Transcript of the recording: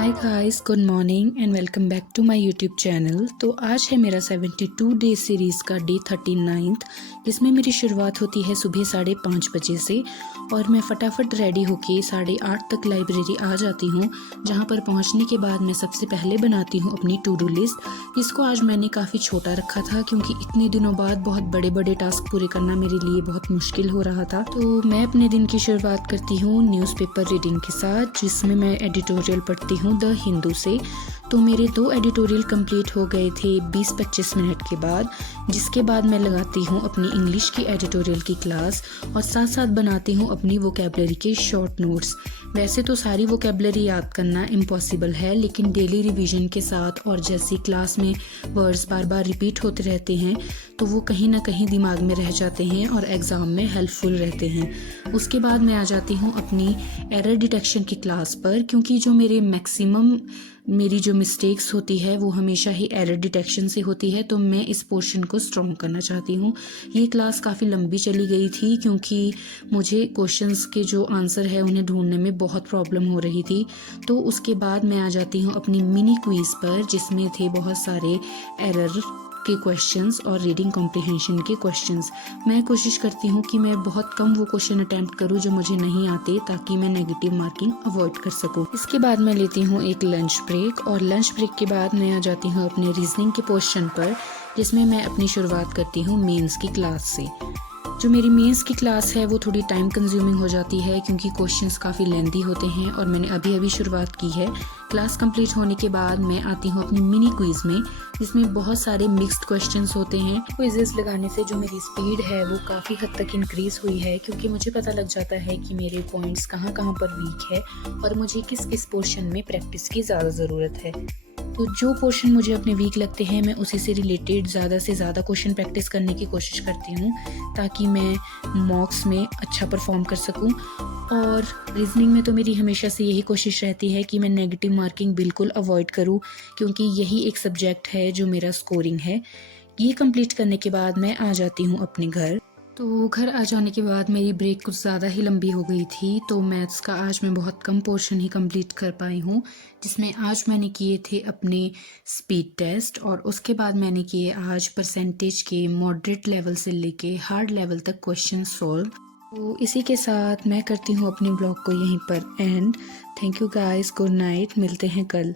Hi guys, good morning and welcome back to my YouTube channel. तो आज है मेरा 72 डे सीरीज़ का डे 39, जिसमें मेरी शुरुआत होती है सुबह 5:30 बजे से और मैं फटाफट रेडी होके 8:30 तक लाइब्रेरी आ जाती हूँ, जहाँ पर पहुँचने के बाद मैं सबसे पहले बनाती हूँ अपनी टू डू लिस्ट। इसको आज मैंने काफ़ी छोटा रखा था क्योंकि इतने दिनों बाद बहुत बड़े बड़े टास्क पूरे करना मेरे लिए बहुत मुश्किल हो रहा था। तो मैं अपने दिन की शुरुआत करती हूँ न्यूज़पेपर रीडिंग के साथ, जिसमें मैं एडिटोरियल पढ़ती हूँ द हिंदू से। तो मेरे 2 एडिटोरियल कंप्लीट हो गए थे 20-25 मिनट के बाद, जिसके बाद मैं लगाती हूँ अपनी इंग्लिश की एडिटोरियल की क्लास और साथ साथ बनाती हूँ अपनी वोकैबलरी के शॉर्ट नोट्स। वैसे तो सारी वोकैबलरी याद करना इम्पॉसिबल है, लेकिन डेली रिवीजन के साथ और जैसी क्लास में वर्ड्स बार बार रिपीट होते रहते हैं तो वो कहीं ना कहीं दिमाग में रह जाते हैं और एग्ज़ाम में हेल्पफुल रहते हैं। उसके बाद मैं आ जाती हूँ अपनी एरर डिटेक्शन की क्लास पर, क्योंकि जो मेरी जो मिस्टेक्स होती है वो हमेशा ही एरर डिटेक्शन से होती है, तो मैं इस पोर्शन को स्ट्रॉन्ग करना चाहती हूँ। ये क्लास काफ़ी लंबी चली गई थी क्योंकि मुझे क्वेश्चंस के जो आंसर है उन्हें ढूंढने में बहुत प्रॉब्लम हो रही थी। तो उसके बाद मैं आ जाती हूँ अपनी मिनी क्विज़ पर, जिसमें थे बहुत सारे एरर के क्वेश्चंस और रीडिंग कॉम्प्रिहेंशन के क्वेश्चंस। मैं कोशिश करती हूँ कि मैं बहुत कम वो क्वेश्चन अटैम्प्ट करूँ जो मुझे नहीं आते, ताकि मैं नेगेटिव मार्किंग अवॉइड कर सकूँ। इसके बाद मैं लेती हूँ एक लंच ब्रेक और लंच ब्रेक के बाद मैं आ जाती हूँ अपने रीजनिंग के पोर्शन पर, जिसमें मैं अपनी शुरुआत करती हूँ मेंस की क्लास से। जो मेरी मेंस की क्लास है वो थोड़ी टाइम कंज्यूमिंग हो जाती है क्योंकि क्वेश्चंस काफ़ी लेंथी होते हैं और मैंने अभी शुरुआत की है। क्लास कंप्लीट होने के बाद मैं आती हूँ अपनी मिनी क्विज़ में, जिसमें बहुत सारे मिक्स्ड क्वेश्चंस होते हैं। क्विज़ेस लगाने से जो मेरी स्पीड है वो काफ़ी हद तक इंक्रीज़ हुई है, क्योंकि मुझे पता लग जाता है कि मेरे पॉइंट्स कहाँ कहाँ पर वीक है और मुझे किस किस पोर्शन में प्रैक्टिस की ज़्यादा ज़रूरत है। तो जो पोर्शन मुझे अपने वीक लगते हैं मैं उसी से रिलेटेड ज़्यादा से ज़्यादा क्वेश्चन प्रैक्टिस करने की कोशिश करती हूँ, ताकि मैं मॉक्स में अच्छा परफॉर्म कर सकूँ। और रीजनिंग में तो मेरी हमेशा से यही कोशिश रहती है कि मैं नेगेटिव मार्किंग बिल्कुल अवॉइड करूँ, क्योंकि यही एक सब्जेक्ट है जो मेरा स्कोरिंग है। ये कंप्लीट करने के बाद मैं आ जाती हूँ अपने घर। तो घर आ जाने के बाद मेरी ब्रेक कुछ ज़्यादा ही लंबी हो गई थी, तो मैथ्स का आज मैं बहुत कम पोर्शन ही कंप्लीट कर पाई हूँ, जिसमें आज मैंने किए थे अपने स्पीड टेस्ट और उसके बाद मैंने किए आज परसेंटेज के मॉडरेट लेवल से लेके हार्ड लेवल तक क्वेश्चन सॉल्व। तो इसी के साथ मैं करती हूँ अपने ब्लॉग को यहीं पर and. Thank you guys, good night, मिलते हैं कल।